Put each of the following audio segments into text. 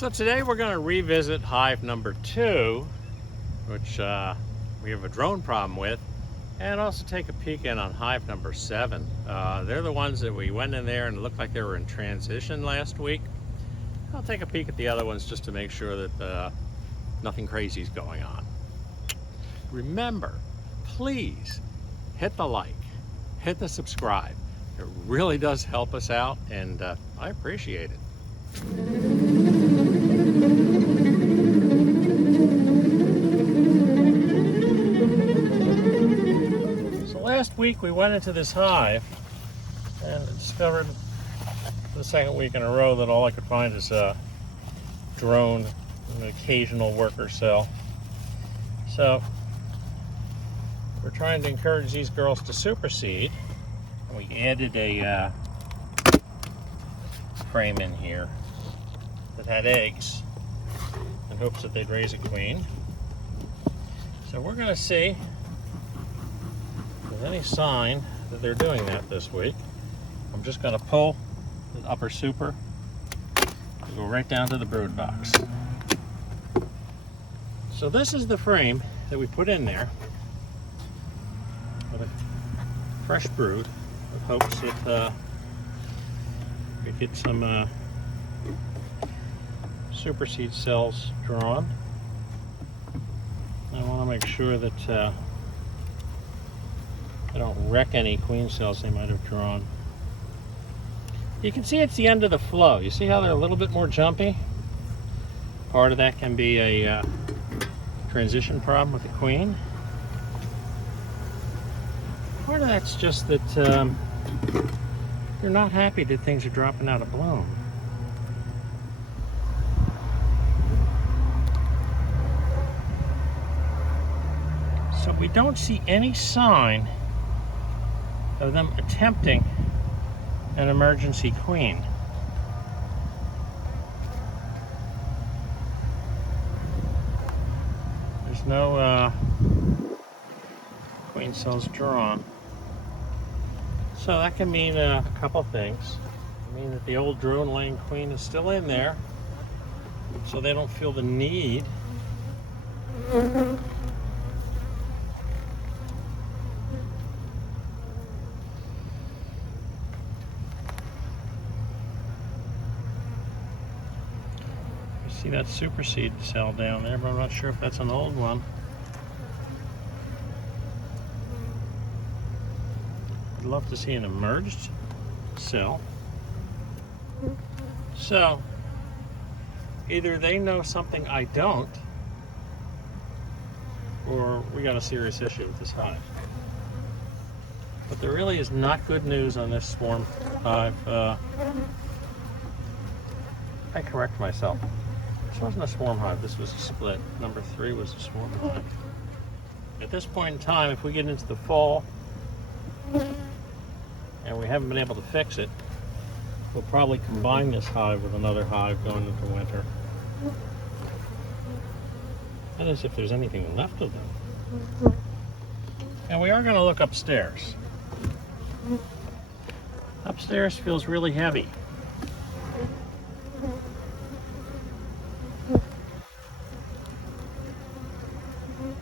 So today we're going to revisit hive number 2, which we have a drone problem with, and also take a peek in on hive number 7. They're the ones that we went in there and it looked like they were in transition last week. I'll take a peek at the other ones just to make sure that nothing crazy is going on. Remember, please hit the like, hit the subscribe. It really does help us out, and I appreciate it. So last week we went into this hive and discovered for the second week in a row that all I could find is a drone and an occasional worker cell. So we're trying to encourage these girls to supersede, and we added a frame in here that had eggs in hopes that they'd raise a queen. So we're going to see if there's any sign that they're doing that this week. I'm just going to pull the upper super and go right down to the brood box. So this is the frame that we put in there with a fresh brood with hopes that we get some superseed cells drawn. I want to make sure that I don't wreck any queen cells they might have drawn. You can see it's the end of the flow. You see how they're a little bit more jumpy? Part of that can be a transition problem with the queen. Part of that's just that you're not happy that things are dropping out of bloom. So we don't see any sign of them attempting an emergency queen. There's no queen cells drawn. So that can mean a couple things. It can mean that the old drone laying queen is still in there, so they don't feel the need see that superseed cell down there, but I'm not sure if that's an old one. I'd love to see an emerged cell. So either they know something I don't, or we got a serious issue with this hive. But there really is not good news on this swarm hive. I correct myself. This wasn't a swarm hive, this was a split. Number 3 was a swarm hive. At this point in time, if we get into the fall and we haven't been able to fix it, we'll probably combine this hive with another hive going into winter. That is, if there's anything left of them. And we are going to look upstairs. Upstairs feels really heavy.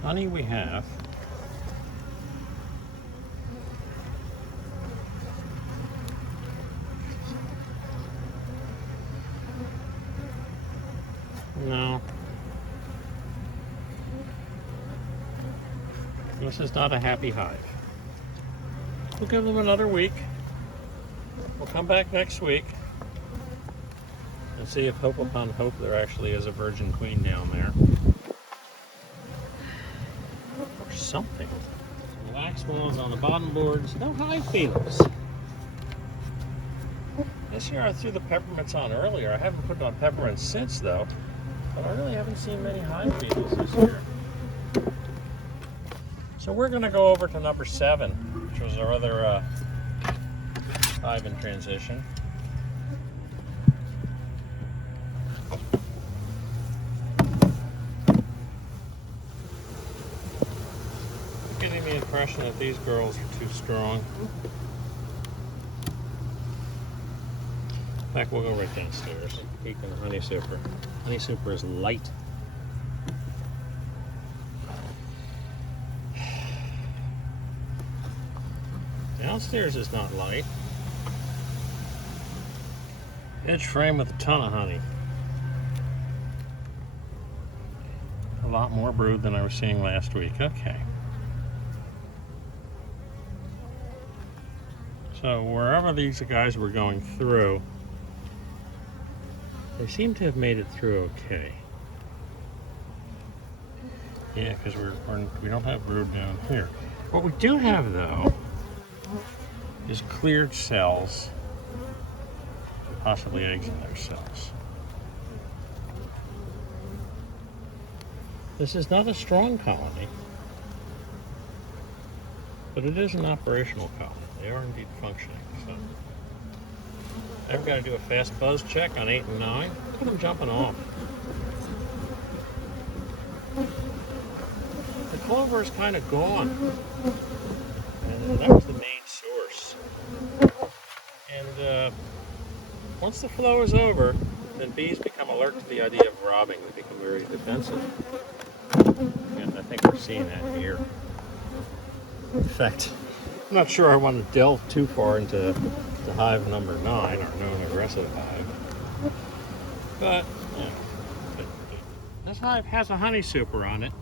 Honey we have. No. This is not a happy hive. We'll give them another week. We'll come back next week and see if hope upon hope there actually is a virgin queen down there. Or something. Wax walls on the bottom boards. No hive beetles. This year I threw the peppermints on earlier. I haven't put on peppermints since though. But I really haven't seen many hive beetles this year. So we're going to go over to number 7, which was our other hive in transition. Getting the impression that these girls are too strong. In fact, we'll go right downstairs. Peek in the honey super. Honey super is light. Downstairs is not light. Edge frame with a ton of honey. A lot more brood than I was seeing last week. Okay. So wherever these guys were going through, they seem to have made it through okay. Yeah, because we don't have brood down here. What we do have though is cleared cells, possibly eggs in their cells. This is not a strong colony, but it is an operational colony. They are indeed functioning. So I've got to do a fast buzz check on 8 and 9. Look at them jumping off. The clover is kind of gone, and that was the main source. And once the flow is over, then bees become alert to the idea of robbing. They become very defensive. And I think we're seeing that here. In fact, I'm not sure I want to delve too far into the hive number 9, our known aggressive hive. But, you know, this hive has a honey super on it.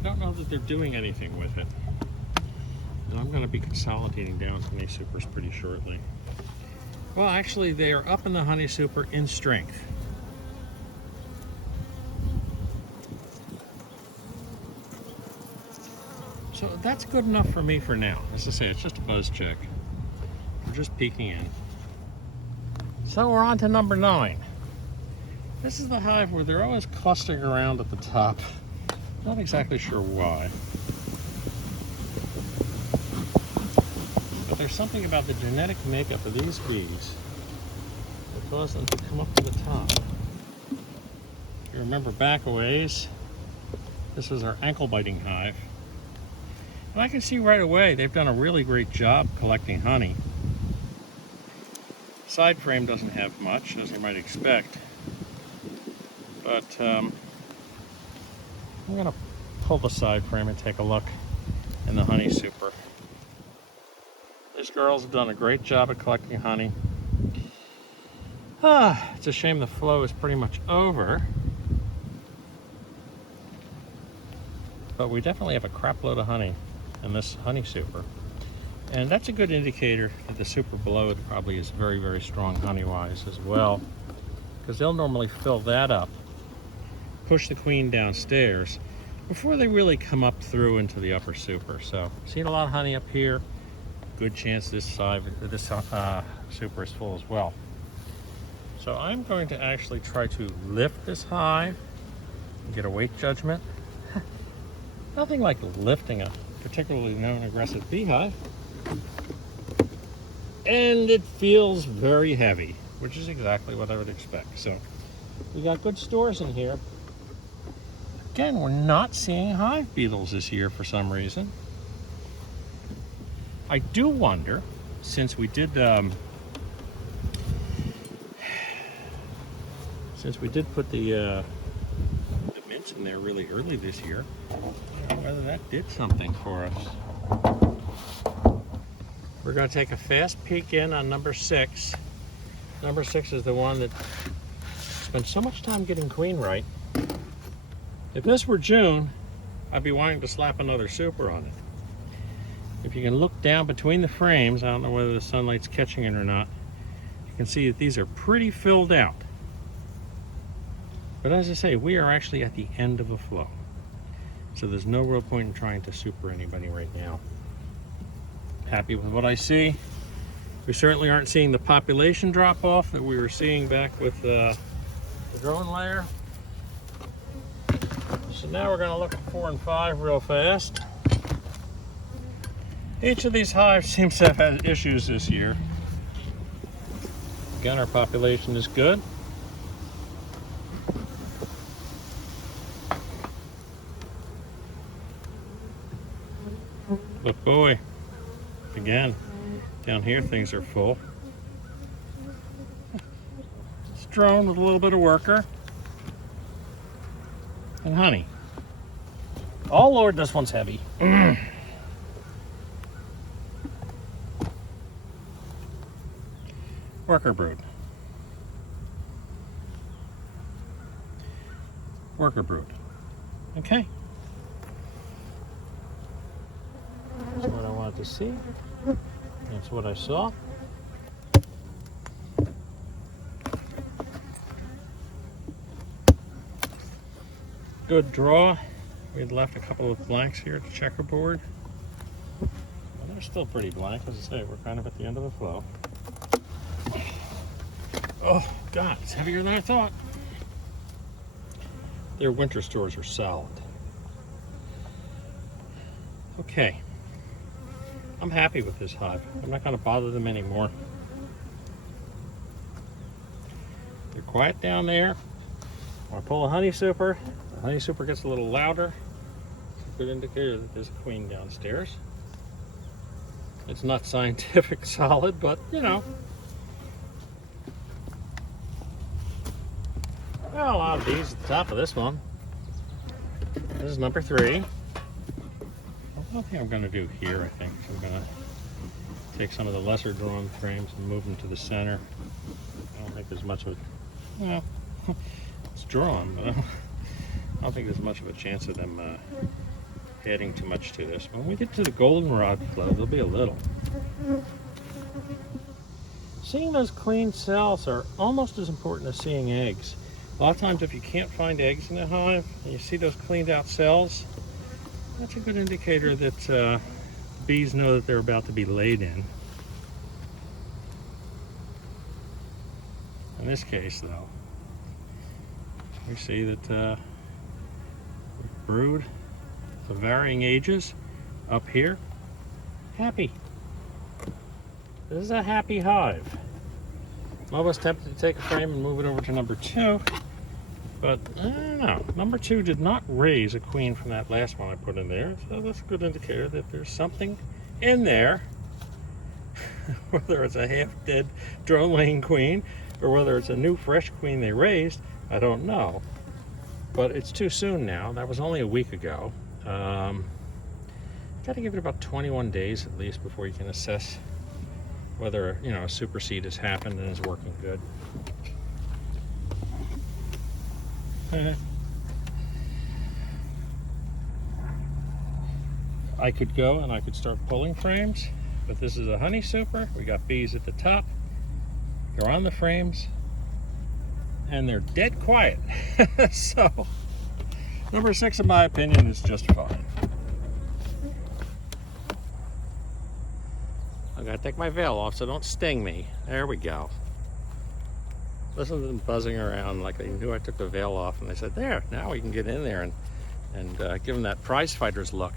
I don't know that they're doing anything with it. And I'm going to be consolidating down honey supers pretty shortly. Well, actually, they are up in the honey super in strength. So that's good enough for me for now. As I say, it's just a buzz check. We're just peeking in. So we're on to number 9. This is the hive where they're always clustering around at the top. Not exactly sure why. But there's something about the genetic makeup of these bees that cause them to come up to the top. You remember back a ways, this was our ankle biting hive. And I can see right away they've done a really great job collecting honey. Side frame doesn't have much, as you might expect. But I'm going to pull the side frame and take a look in the honey super. These girls have done a great job at collecting honey. It's a shame the flow is pretty much over. But we definitely have a crap load of honey in this honey super. And that's a good indicator that the super below it probably is very, very strong honey-wise as well. Because they'll normally fill that up, push the queen downstairs, before they really come up through into the upper super. So, seeing a lot of honey up here, good chance this super is full as well. So I'm going to actually try to lift this hive and get a weight judgment. Nothing like lifting a particularly known aggressive beehive. And it feels very heavy, which is exactly what I would expect. So we got good stores in here. Again, we're not seeing hive beetles this year for some reason. I do wonder, since we did put the mints in there really early this year, whether that did something for us. We're going to take a fast peek in on number 6. Number 6 is the one that spent so much time getting queen right. If this were June, I'd be wanting to slap another super on it. If you can look down between the frames, I don't know whether the sunlight's catching it or not, you can see that these are pretty filled out. But as I say, we are actually at the end of a flow. So there's no real point in trying to super anybody right now. Happy with what I see. We certainly aren't seeing the population drop off that we were seeing back with the drone layer. So now we're going to look at 4 and 5 real fast. Each of these hives seems to have had issues this year. Again, our population is good. But boy, again, Down here things are full. It's drone with a little bit of worker. And honey. Oh Lord, this one's heavy. Worker brood. Worker brood. Okay. That's what I wanted to see. That's what I saw. Good draw. We had left a couple of blanks here at the checkerboard. Well, they're still pretty blank. As I say, we're kind of at the end of the flow. Oh, God, it's heavier than I thought. Their winter stores are solid. Okay. I'm happy with this hive. I'm not going to bother them anymore. They're quiet down there. When I pull a honey super, the honey super gets a little louder. It's a good indicator that there's a queen downstairs. It's not scientific solid, but you know. Well, a lot of bees at the top of this one. This is number 3. One thing I'm going to do here, I think, I'm going to take some of the lesser drawn frames and move them to the center. I don't think there's much of it. Well, it's drawn, but I don't think there's much of a chance of them adding too much to this. When we get to the goldenrod flow, there'll be a little. Seeing those clean cells are almost as important as seeing eggs. A lot of times if you can't find eggs in a hive and you see those cleaned out cells, that's a good indicator that bees know that they're about to be laid in. In this case though, we see that brood of varying ages up here, happy. This is a happy hive. I'm almost tempted to take a frame and move it over to number 2, but I don't know. Number 2 did not raise a queen from that last one I put in there, so that's a good indicator that there's something in there. Whether it's a half-dead drone-laying queen or whether it's a new fresh queen they raised, I don't know. But it's too soon now. That was only a week ago. Got to give it about 21 days at least before you can assess whether, you know, a superseed has happened and is working good. I could go and I could start pulling frames, but this is a honey super. We got bees at the top. They're on the frames and they're dead quiet. So number 6 in my opinion is just fine. I gotta take my veil off so don't sting me. There we go. Listen to them buzzing around like they knew I took the veil off, and they said, there, now we can get in there and give them that prize fighter's look.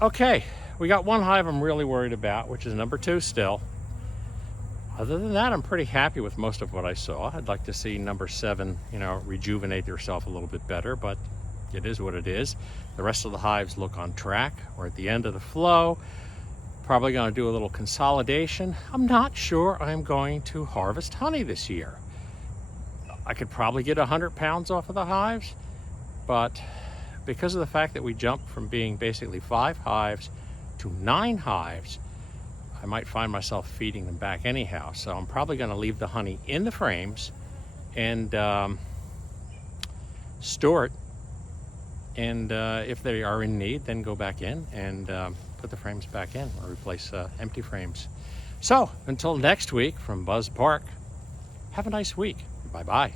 Okay, we got one hive I'm really worried about, which is number 2 still. Other than that, I'm pretty happy with most of what I saw. I'd like to see number 7, you know, rejuvenate herself a little bit better, but it is what it is. The rest of the hives look on track. We're at the end of the flow. Probably going to do a little consolidation. I'm not sure I'm going to harvest honey this year. I could probably get 100 pounds off of the hives, but because of the fact that we jumped from being basically 5 hives to 9 hives, I might find myself feeding them back anyhow. So I'm probably going to leave the honey in the frames and store it. And if they are in need, then go back in and put the frames back in or replace empty frames. So until next week from Buzz Park, have a nice week. Bye-bye.